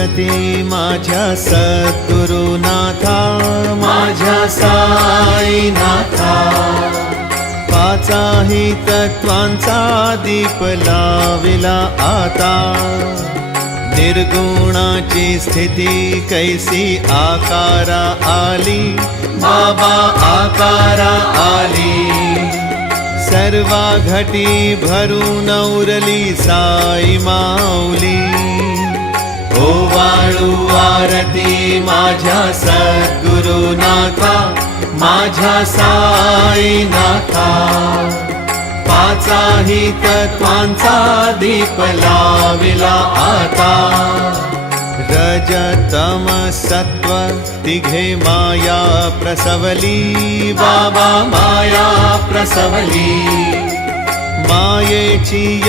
आरती माझ्या सद्गुरुनाथा, माझ्या साईनाथा. पाचाही तत्वांचा दीप लाविला आता, निर्गुणाची स्थिती कैसी आकारा आली, बाबा आकारा आली. सर्वा घटी भरून उरली साई माऊली. ओवाळू आरती माझ्या सद्गुरुनाथा, माझ्या साईनाथा. पाचाही तत्वांचा दीप लाविला आता, रज तम सत्व तिघे माया प्रसवली, बाबा माया प्रसवली. मायेची